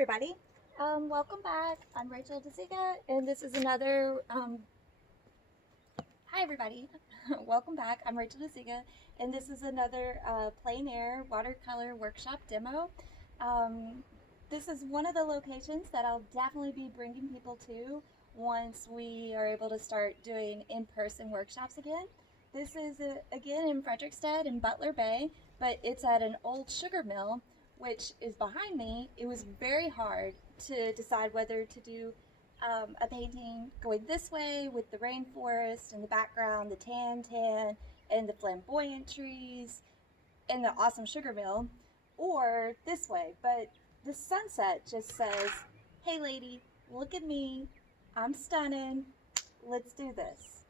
everybody. Welcome back. I'm Rachel Dziga, and this is another. Hi everybody. Welcome back. I'm Rachel Dziga, and this is another plein air watercolor workshop demo. This is one of the locations that I'll definitely be bringing people to once we are able to start doing in-person workshops again. This is again in Fredricksted in Butler Bay, but it's at an old sugar mill which is behind me. It was very hard to decide whether to do a painting going this way with the rainforest in the background, the tan, and the flamboyant trees, and the awesome sugar mill, or this way. But the sunset just says, hey lady, look at me, I'm stunning, let's do this.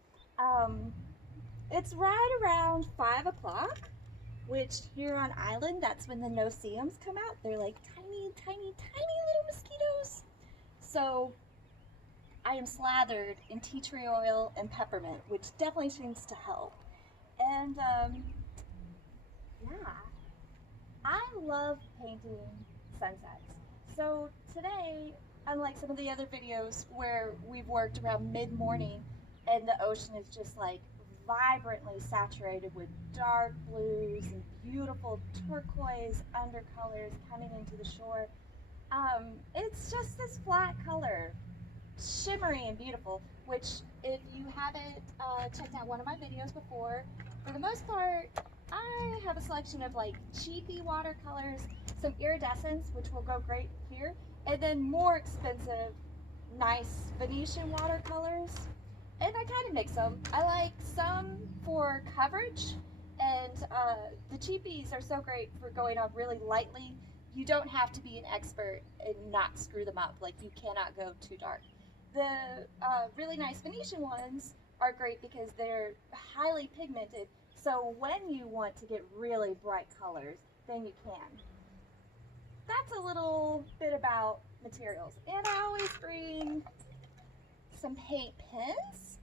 It's right around 5 o'clock, which here on island, that's when the no-see-ums come out. They're like tiny, tiny, tiny little mosquitoes. So I am slathered in tea tree oil and peppermint, which definitely seems to help. And yeah, I love painting sunsets. So today, unlike some of the other videos where we've worked around mid-morning and the ocean is just like vibrantly saturated with dark blues and beautiful turquoise undercolors coming into the shore. It's just this flat color, shimmery and beautiful, which if you haven't checked out one of my videos before, for the most part, I have a selection of like cheapy watercolors, some iridescence, which will go great here, and then more expensive, nice Venetian watercolors. And I kind of mix them. I like some for coverage, and the cheapies are so great for going on really lightly. You don't have to be an expert and not screw them up. Like, you cannot go too dark. The really nice Venetian ones are great because they're highly pigmented, so when you want to get really bright colors, then you can. That's a little bit about materials. And I always bring some paint pens,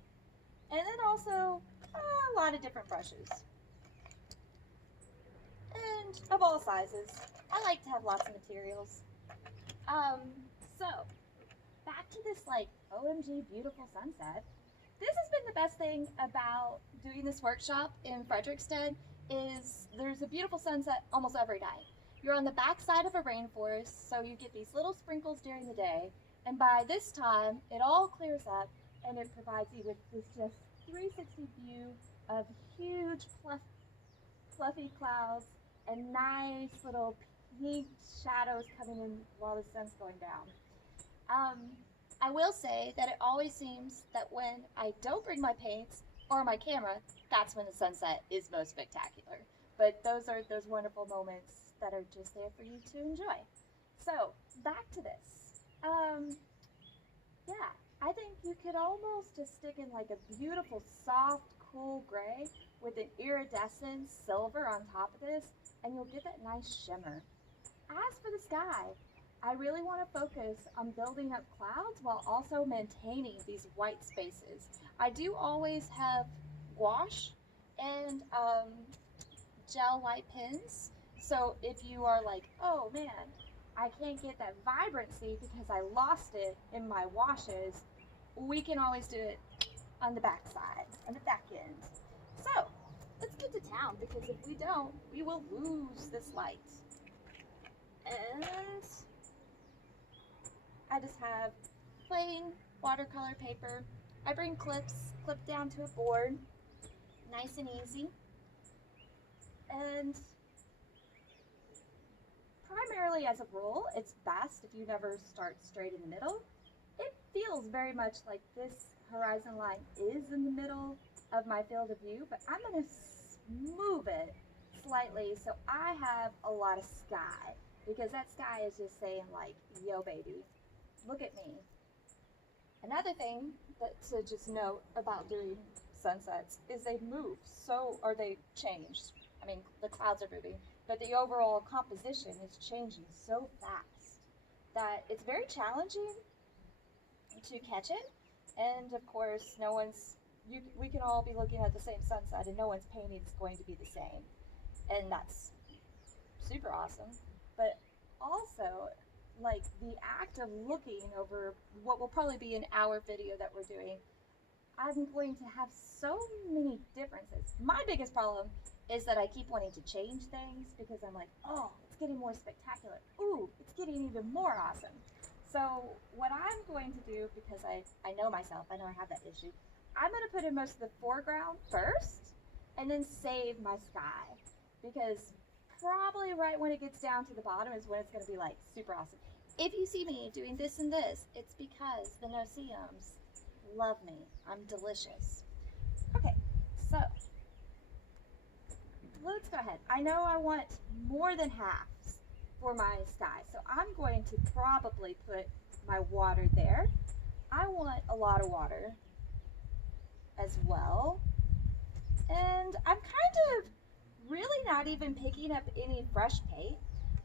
and then also a lot of different brushes, and of all sizes. I like to have lots of materials. So back to this like OMG beautiful sunset. This has been the best thing about doing this workshop in Fredricksted is there's a beautiful sunset almost every night. You're on the back side of a rainforest, so you get these little sprinkles during the day, and by this time it all clears up and it provides you with this just 360 view of huge fluffy clouds and nice little pink shadows coming in while the sun's going down. I will say that it always seems that when I don't bring my paints or my camera, that's when the sunset is most spectacular. But those are those wonderful moments that are just there for you to enjoy. So back to this. Yeah, I think you could almost just stick in like a beautiful soft cool gray with an iridescent silver on top of this, and you'll get that nice shimmer. As for the sky, I really want to focus on building up clouds while also maintaining these white spaces. I do always have gouache and gel white pens, so if you are like, oh man, I can't get that vibrancy because I lost it in my washes, we can always do it on the back side, on the back end. So let's get to town, because if we don't, we will lose this light. And I just have plain watercolor paper. I bring clips, clipped down to a board, nice and easy. And primarily as a rule, it's best if you never start straight in the middle. It feels very much like this horizon line is in the middle of my field of view, but I'm going to move it slightly so I have a lot of sky, because that sky is just saying like, yo baby, look at me. Another thing that to just note about doing sunsets is they move, or they change. I mean, the clouds are moving, but the overall composition is changing so fast that it's very challenging to catch it. And of course, we can all be looking at the same sunset and no one's painting is going to be the same. And that's super awesome. But also, like the act of looking over what will probably be an hour video that we're doing, I'm going to have so many differences. My biggest problem is that I keep wanting to change things because I'm like, oh, it's getting more spectacular. Ooh, it's getting even more awesome. So what I'm going to do, because I know myself, I know I have that issue, I'm going to put in most of the foreground first and then save my sky, because probably right when it gets down to the bottom is when it's going to be like super awesome. If you see me doing this and this, it's because the no-see-ums love me. I'm delicious. Okay, so let's go ahead. I know I want more than half for my sky, so I'm going to probably put my water there. I want a lot of water as well. And I'm kind of really not even picking up any fresh paint.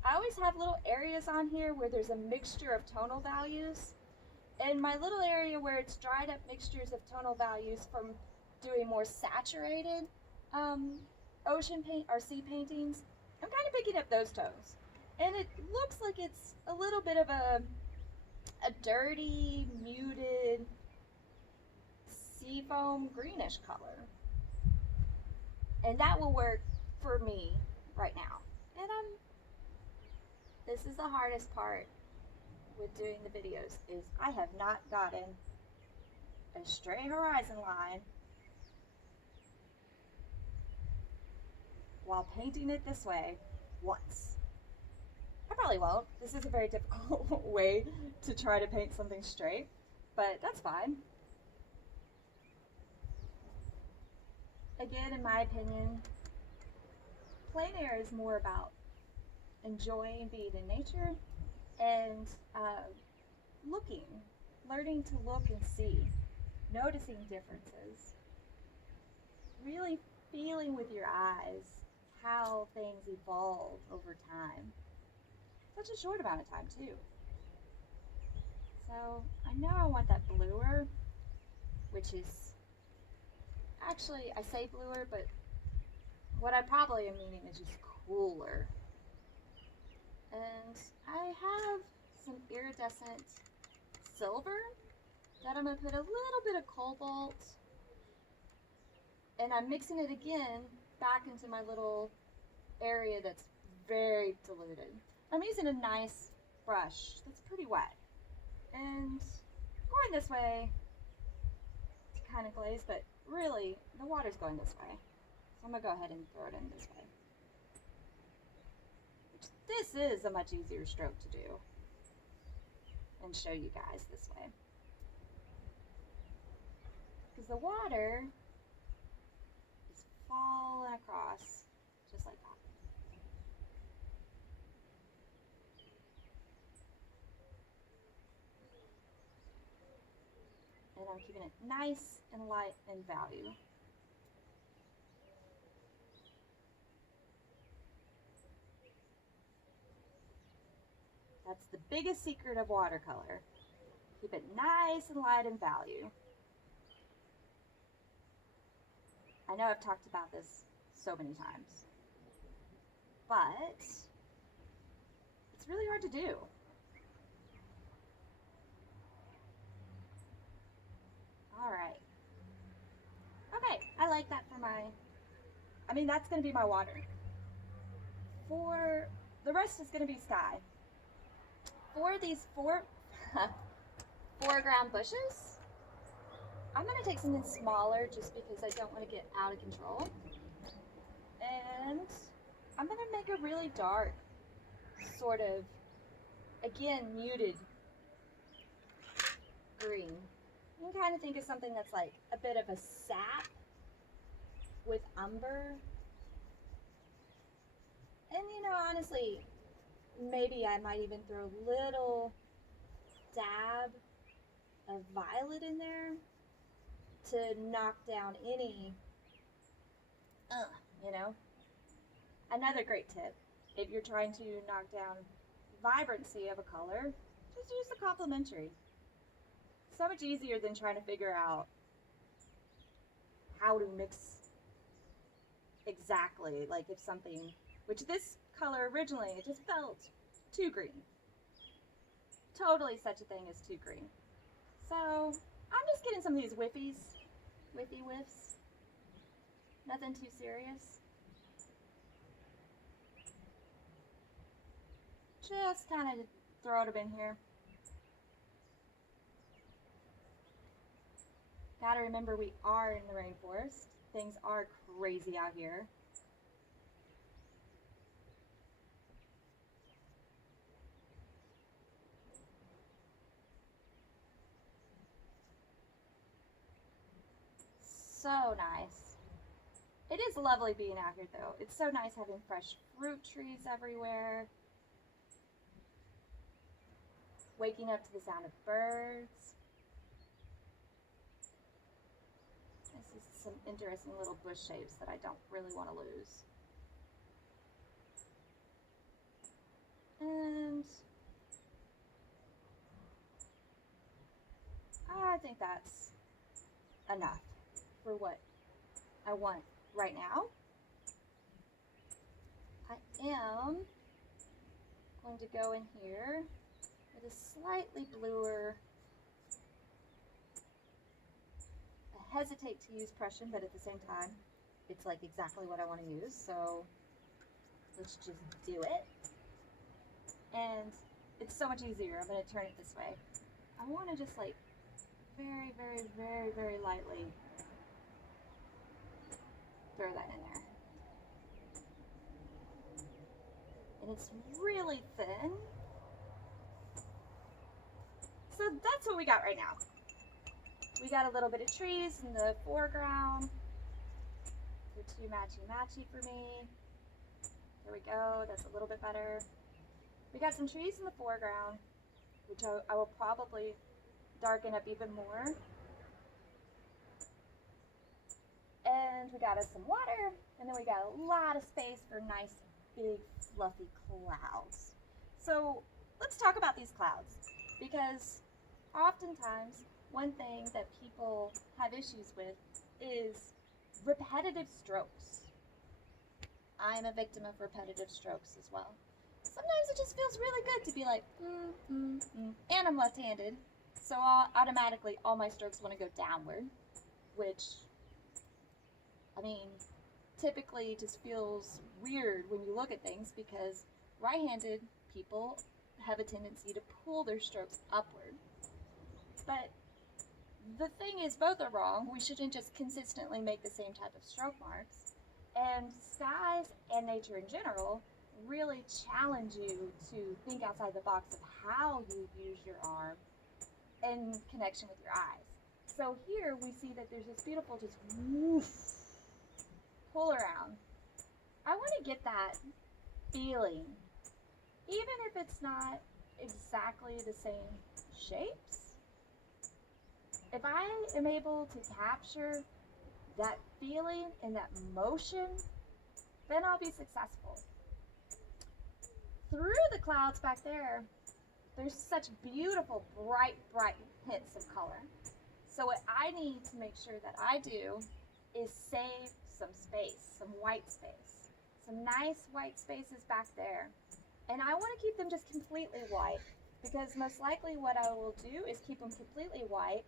I always have little areas on here where there's a mixture of tonal values. And my little area where it's dried up mixtures of tonal values from doing more saturated ocean paint or sea paintings, I'm kind of picking up those tones. And it looks like it's a little bit of a dirty, muted, seafoam greenish color. And that will work for me right now. And this is the hardest part with doing the videos, is I have not gotten a straight horizon line while painting it this way once. I probably won't. This is a very difficult way to try to paint something straight, but that's fine. Again, in my opinion, plein air is more about enjoying being in nature and learning to look and see, noticing differences, really feeling with your eyes how things evolve over time. Such a short amount of time too. So I know I want that bluer, which is actually, I say bluer, but what I probably am meaning is just cooler. And I have some iridescent silver that I'm going to put a little bit of cobalt, and I'm mixing it again back into my little area that's very diluted. I'm using a nice brush that's pretty wet, and going this way to kind of glaze, but really the water's going this way, so I'm going to go ahead and throw it in this way. This is a much easier stroke to do and show you guys this way, because the water is falling across just like that. And I'm keeping it nice and light in value. That's the biggest secret of watercolor. Keep it nice and light in value. I know I've talked about this so many times, but it's really hard to do. All right. Okay, I like that for that's going to be my water. For the rest is going to be sky. For these foreground bushes, I'm going to take something smaller just because I don't want to get out of control. And I'm going to make a really dark, sort of, again, muted green. You can kind of think of something that's like a bit of a sap with umber. And honestly, maybe I might even throw a little dab of violet in there to knock down any, Another great tip, if you're trying to knock down vibrancy of a color, just use the complementary. So much easier than trying to figure out how to mix exactly, like if something, which this color originally, it just felt too green. totally such a thing as too green. So I'm just getting some of these whiffy whiffs. Nothing too serious. Just kind of throw them in here. Gotta remember we are in the rainforest. Things are crazy out here. So nice. It is lovely being out here though. It's so nice having fresh fruit trees everywhere. Waking up to the sound of birds. This is some interesting little bush shapes that I don't really want to lose. And I think that's enough for what I want right now. I am going to go in here with a slightly bluer. I hesitate to use Prussian, but at the same time, it's like exactly what I want to use, so let's just do it. And it's so much easier. I'm going to turn it this way. I want to just like very, very, very, very lightly throw that in there. And it's really thin. So that's what we got right now. We got a little bit of trees in the foreground. They're too matchy-matchy for me. There we go, that's a little bit better. We got some trees in the foreground, which I will probably darken up even more. And we got us some water, and then we got a lot of space for nice, big, fluffy clouds. So let's talk about these clouds, because oftentimes one thing that people have issues with is repetitive strokes. I'm a victim of repetitive strokes as well. Sometimes it just feels really good to be like, and I'm left-handed, so automatically all my strokes want to go downward, which, I mean, typically just feels weird when you look at things because right-handed people have a tendency to pull their strokes upward. But the thing is, both are wrong. We shouldn't just consistently make the same type of stroke marks. And skies and nature in general really challenge you to think outside the box of how you use your arm in connection with your eyes. So here we see that there's this beautiful just woof, pull around. I want to get that feeling, even if it's not exactly the same shapes. If I am able to capture that feeling and that motion, then I'll be successful. Through the clouds back there, there's such beautiful, bright hints of color. So what I need to make sure that I do is save some space, some white space, some nice white spaces back there. And I want to keep them just completely white, because most likely what I will do is keep them completely white,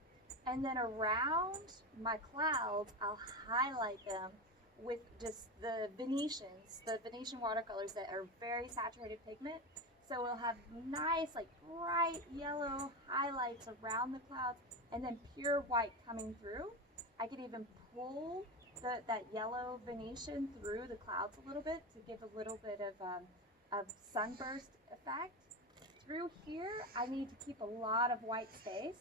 and then around my clouds, I'll highlight them with just the Venetian watercolors that are very saturated pigment. So we'll have nice, like bright yellow highlights around the clouds, and then pure white coming through. I could even pull that yellow Venetian through the clouds a little bit to give a little bit of sunburst effect. Through here, I need to keep a lot of white space.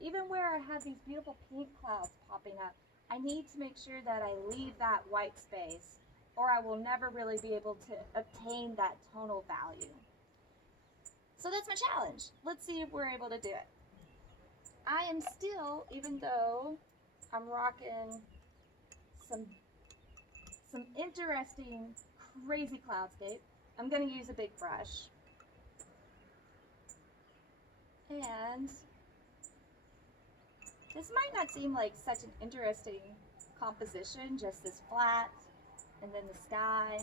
Even where I have these beautiful pink clouds popping up, I need to make sure that I leave that white space, or I will never really be able to obtain that tonal value. So that's my challenge. Let's see if we're able to do it. I am still, even though I'm rocking some interesting, crazy cloudscape, I'm going to use a big brush. And this might not seem like such an interesting composition, just this flat and then the sky.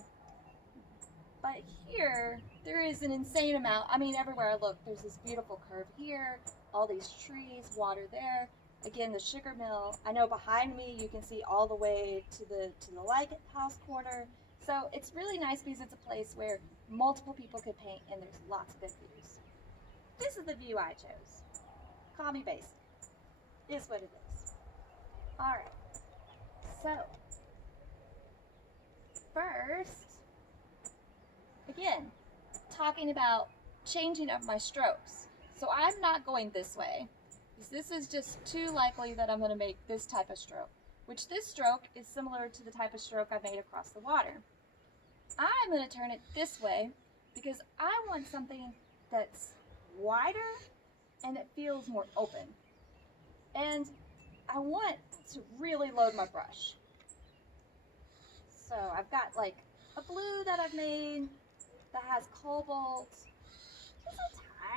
But here, there is an insane amount. I mean, everywhere I look, there's this beautiful curve here, all these trees, water there. Again, the sugar mill. I know behind me you can see all the way to the lighthouse corner. So it's really nice because it's a place where multiple people could paint and there's lots of good views. This is the view I chose. Call me basic. Is what it is. Alright. So, first, again, talking about changing up my strokes. So I'm not going this way, because this is just too likely that I'm going to make this type of stroke, which this stroke is similar to the type of stroke I made across the water. I'm going to turn it this way because I want something that's wider and it feels more open. And I want to really load my brush. So I've got like a blue that I've made that has cobalt, just a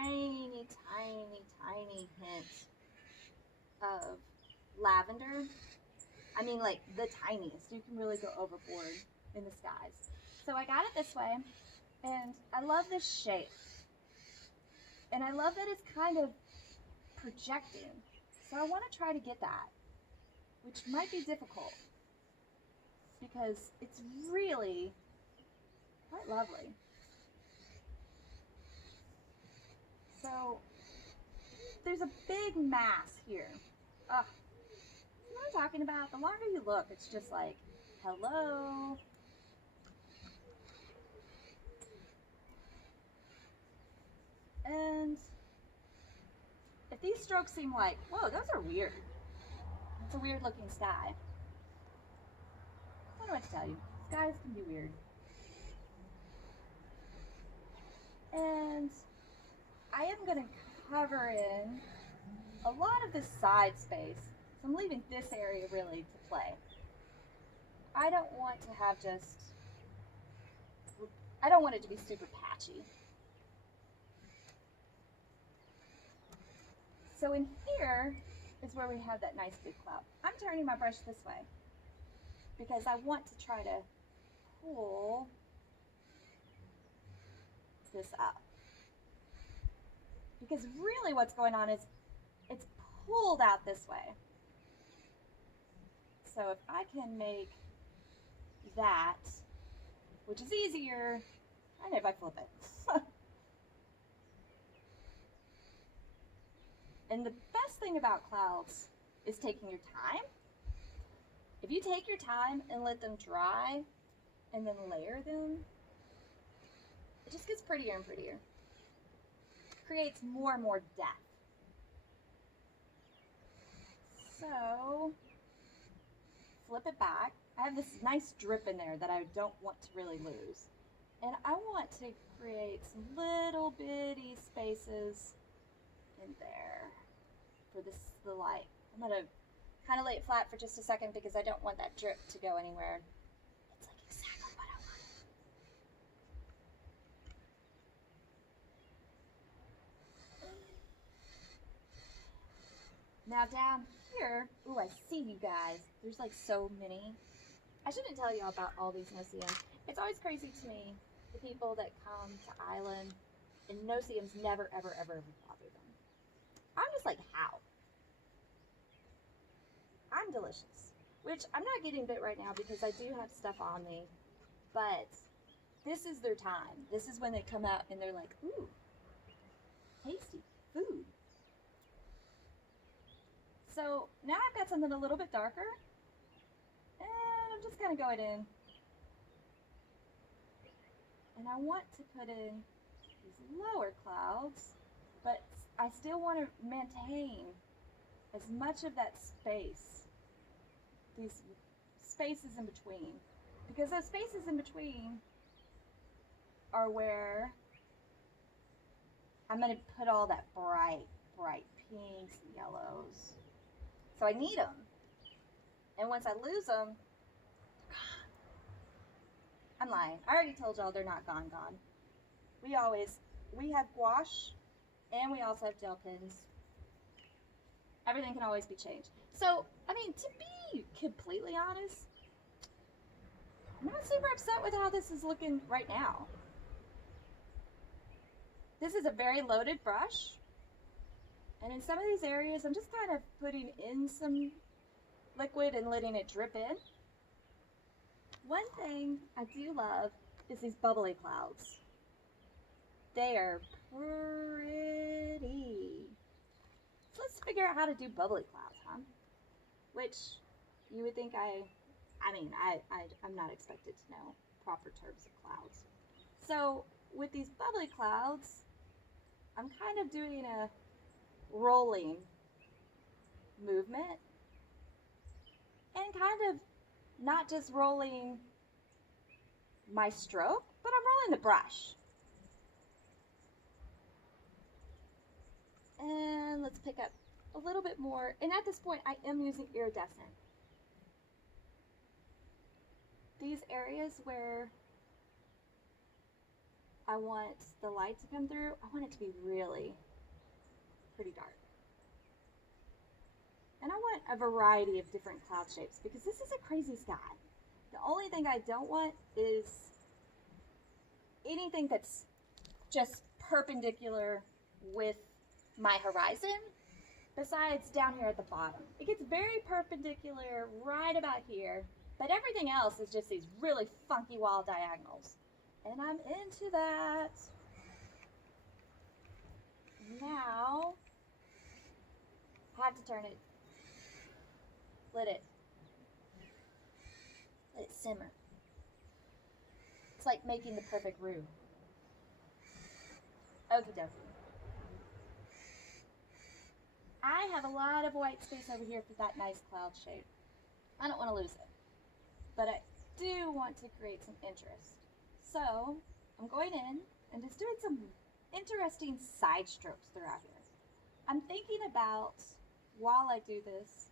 tiny, tiny, tiny hint of lavender. I mean, like the tiniest. You can really go overboard in the skies. So I got it this way, and I love this shape. And I love that it's kind of projecting. So I want to try to get that, which might be difficult because it's really quite lovely. So there's a big mass here. Ugh. You know what I'm talking about? The longer you look, it's just like, hello. And if these strokes seem like, whoa, those are weird. It's a weird looking sky. I don't know what to tell you. Skies can be weird. And I am going to cover in a lot of this side space. So I'm leaving this area really to play. I don't want to have I don't want it to be super patchy. So in here is where we have that nice big cloud. I'm turning my brush this way because I want to try to pull this up. Because really what's going on is it's pulled out this way. So if I can make that, which is easier, I know if I flip it. And the best thing about clouds is taking your time. If you take your time and let them dry and then layer them, it just gets prettier and prettier. Creates more and more depth. So, flip it back. I have this nice drip in there that I don't want to really lose. And I want to create some little bitty spaces in there for the light. I'm gonna kind of lay it flat for just a second because I don't want that drip to go anywhere. It's like exactly what I want. Now down here, ooh, I see you guys. There's like so many. I shouldn't tell you about all these no-see-ums. It's always crazy to me, the people that come to Island and no-see-ums never, ever, ever, ever bother them. I'm just like, how? I'm delicious. Which I'm not getting bit right now because I do have stuff on me. But this is their time. This is when they come out and they're like, ooh, tasty food. So now I've got something a little bit darker. And I'm just kind of going in. And I want to put in these lower clouds, but I still want to maintain as much of that space, these spaces in between, because those spaces in between are where I'm going to put all that bright, bright pinks and yellows. So I need them. And once I lose them, they're gone. I'm lying. I already told y'all they're not gone. We have gouache and we also have gel pens. Everything can always be changed. So, I mean, to be completely honest, I'm not super upset with how this is looking right now. This is a very loaded brush. And in some of these areas, I'm just kind of putting in some liquid and letting it drip in. One thing I do love is these bubbly clouds. They are pretty. So let's figure out how to do bubbly clouds, huh? Which you would think I'm not expected to know proper terms of clouds. So with these bubbly clouds, I'm kind of doing a rolling movement and kind of not just rolling my stroke, but I'm rolling the brush. And let's pick up a little bit more. And at this point, I am using iridescent. These areas where I want the light to come through, I want it to be really pretty dark. And I want a variety of different cloud shapes because this is a crazy sky. The only thing I don't want is anything that's just perpendicular with my horizon, besides down here at the bottom. It gets very perpendicular right about here, but everything else is just these really funky wild diagonals. And I'm into that. Now, I have to turn it, let it simmer. It's like making the perfect roux. Okie dokie. I have a lot of white space over here for that nice cloud shape. I don't want to lose it, but I do want to create some interest. So I'm going in and just doing some interesting side strokes throughout here. I'm thinking about, while I do this,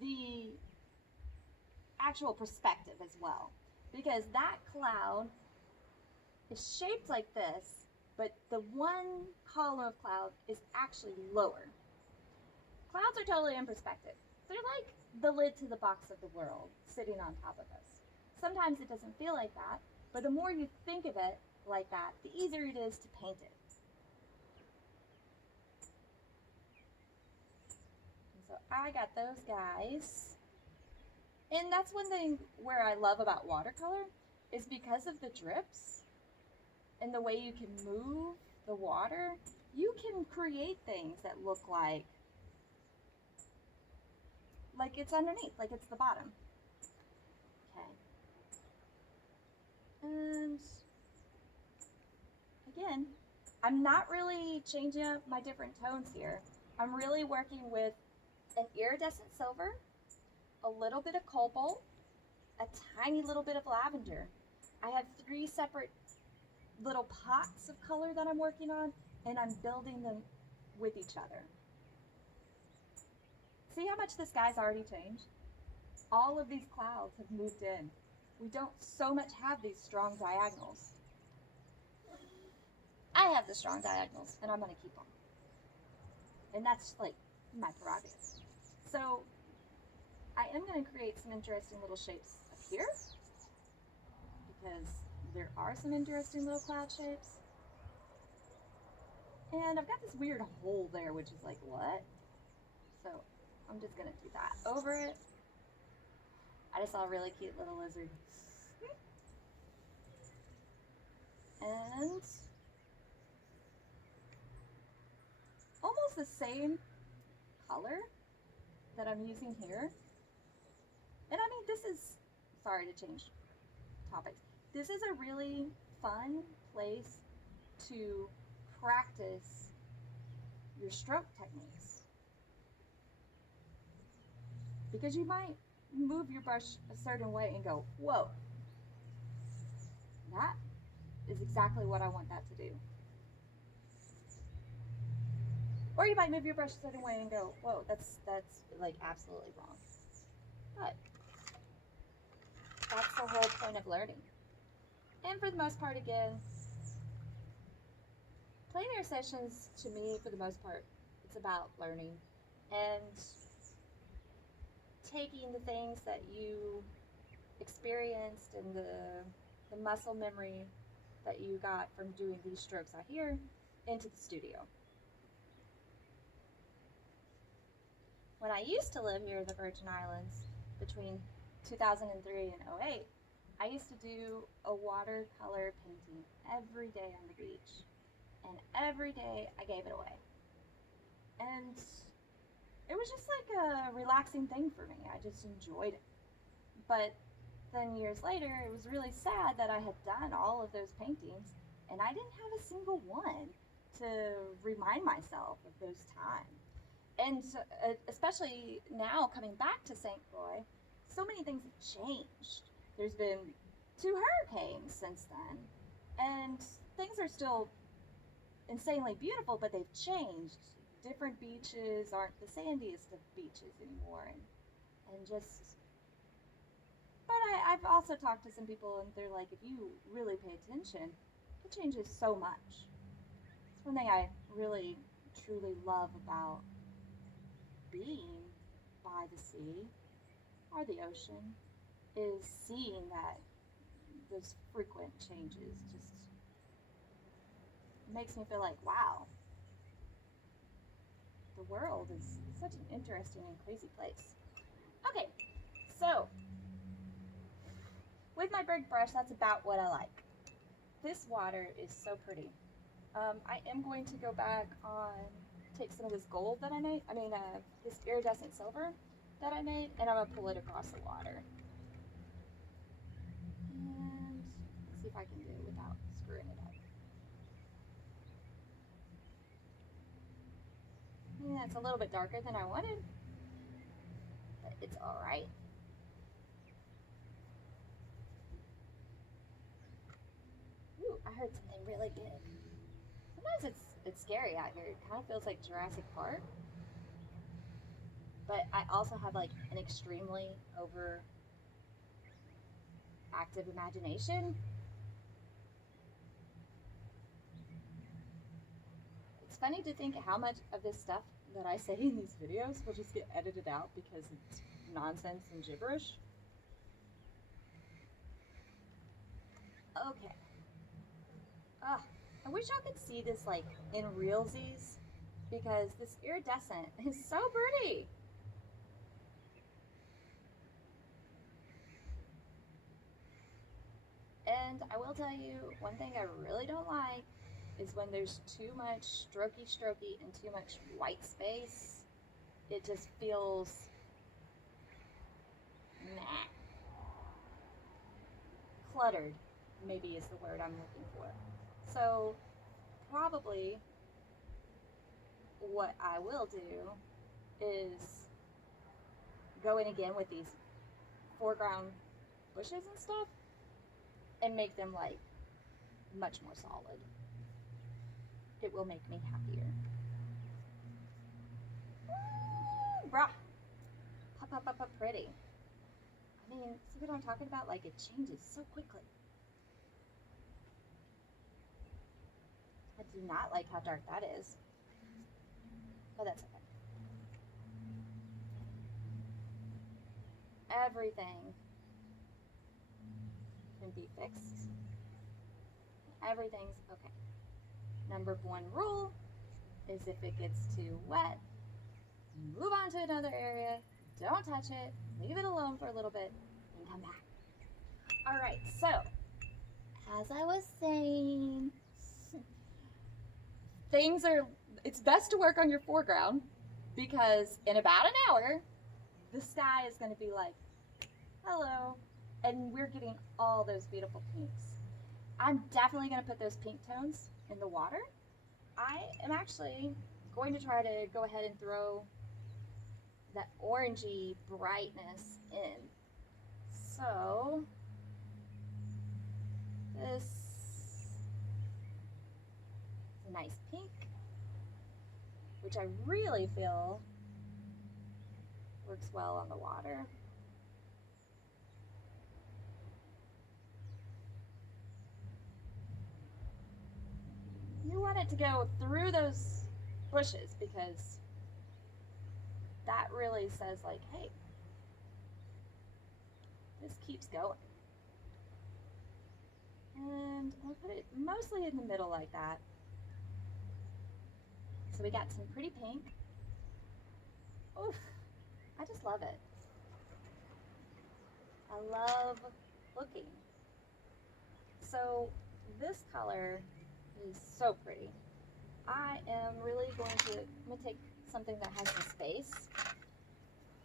the actual perspective as well, because that cloud is shaped like this, but the one column of cloud is actually lower. Clouds are totally in perspective. They're like the lid to the box of the world sitting on top of us. Sometimes it doesn't feel like that, but the more you think of it like that, the easier it is to paint it. And so I got those guys. And that's one thing where I love about watercolor is because of the drips and the way you can move the water, you can create things that look like it's underneath, like it's the bottom. Okay. And again, I'm not really changing up my different tones here. I'm really working with an iridescent silver, a little bit of cobalt, a tiny little bit of lavender. I have 3 separate little pots of color that I'm working on, and I'm building them with each other. See how much the sky's already changed? All of these clouds have moved in. We don't so much have these strong diagonals. I have the strong diagonals, and I'm going to keep them. And that's like my prerogative. So I am going to create some interesting little shapes up here, because there are some interesting little cloud shapes. And I've got this weird hole there, which is like, what? So I'm just going to do that over it. I just saw a really cute little lizard. And almost the same color that I'm using here. And I mean, this is, sorry to change topics. This is a really fun place to practice your stroke techniques, because you might move your brush a certain way and go, whoa, that is exactly what I want that to do. Or you might move your brush a certain way and go, whoa, that's like absolutely wrong. But that's the whole point of learning. And for the most part, again, plein air sessions, to me, for the most part, it's about learning and taking the things that you experienced and the muscle memory that you got from doing these strokes out here into the studio. When I used to live here in the Virgin Islands between 2003 and 2008, I used to do a watercolor painting every day on the beach. And every day I gave it away. And it was just like a relaxing thing for me. I just enjoyed it. But then years later, it was really sad that I had done all of those paintings and I didn't have a single one to remind myself of those times. And especially now coming back to St. Croix, so many things have changed. There's been 2 hurricanes since then, and things are still insanely beautiful, but they've changed. Different beaches aren't the sandiest of beaches anymore, and just. But I've also talked to some people, and they're like, if you really pay attention, it changes so much. It's one thing I really, truly love about being by the sea or the ocean is seeing that those frequent changes just makes me feel like, wow, the world is such an interesting and crazy place. Okay, so with my big brush, that's about what I like. This water is so pretty. I am going to go back on, take some of this gold that I made, this iridescent silver that I made, and I'm going to pull it across the water. And let's see if I can do it without screwing it up. Yeah, it's a little bit darker than I wanted, but it's all right. Ooh, I heard something really big. Sometimes it's scary out here. It kind of feels like Jurassic Park. But I also have like an extremely over active imagination. It's funny to think how much of this stuff that I say in these videos will just get edited out because it's nonsense and gibberish. Okay. I wish y'all could see this like in realsies because this iridescent is so pretty. And I will tell you, one thing I really don't like is when there's too much strokey and too much white space. It just feels meh. Cluttered, maybe is the word I'm looking for. So probably what I will do is go in again with these foreground bushes and stuff and make them like much more solid. It will make me happier. Brah. Pop, pretty. I mean, see what I'm talking about? Like, it changes so quickly. I do not like how dark that is. But that's okay. Everything can be fixed. Everything's okay. Number 1 rule is if it gets too wet, move on to another area, don't touch it, leave it alone for a little bit, and come back. All right, so as I was saying, it's best to work on your foreground because in about an hour, the sky is going to be like, hello, and we're getting all those beautiful pinks. I'm definitely going to put those pink tones in the water. I am actually going to try to go ahead and throw that orangey brightness in. So this is a nice pink, which I really feel works well on the water. You want it to go through those bushes because that really says like, hey, this keeps going. And I'll put it mostly in the middle like that. So we got some pretty pink. Oof, I just love it. I love looking. So this color is so pretty. I am really going to, I'm going to take something that has some space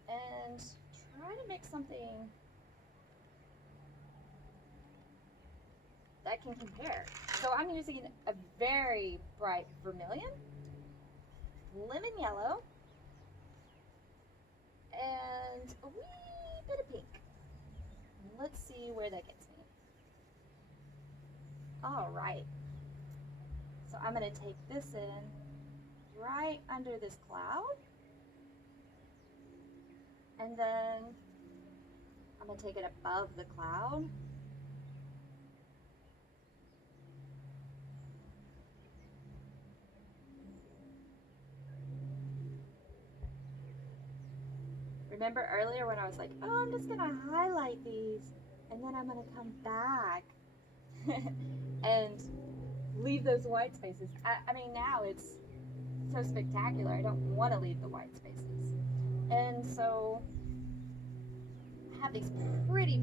and try to make something that can compare. So I'm using a very bright vermilion, lemon yellow, and a wee bit of pink. Let's see where that gets me. All right. So I'm going to take this in right under this cloud. And then I'm going to take it above the cloud. Remember earlier when I was like, oh, I'm just going to highlight these and then I'm going to come back and leave those white spaces. I mean, now it's so spectacular. I don't want to leave the white spaces. And so I have these pretty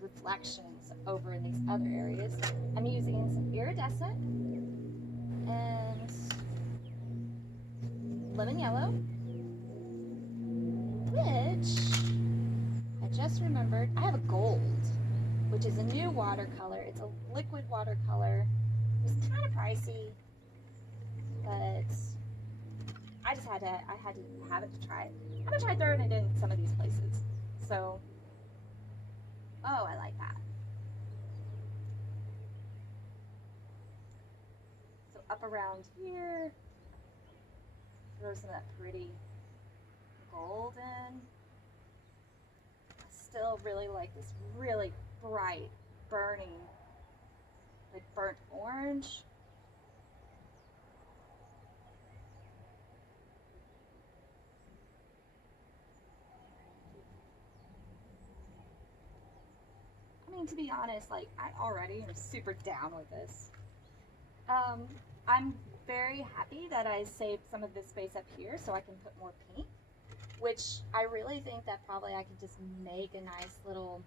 reflections over in these other areas. I'm using some iridescent and lemon yellow, which I just remembered I have a gold, which is a new watercolor. It's a liquid watercolor. It's kind of pricey, but I had to have it to try it. I'm gonna try throwing it in some of these places. So, oh, I like that. So up around here, throw some of that pretty gold in. I still really like this really bright, burning, like burnt orange. I mean, to be honest, like I already am super down with this. I'm very happy that I saved some of this space up here so I can put more paint, which I really think that probably I could just make a nice little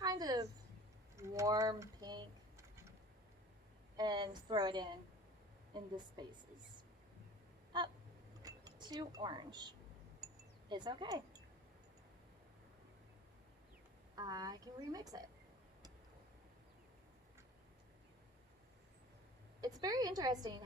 kind of warm pink and throw it in the spaces. Up to orange. It's okay. I can remix it. It's very interesting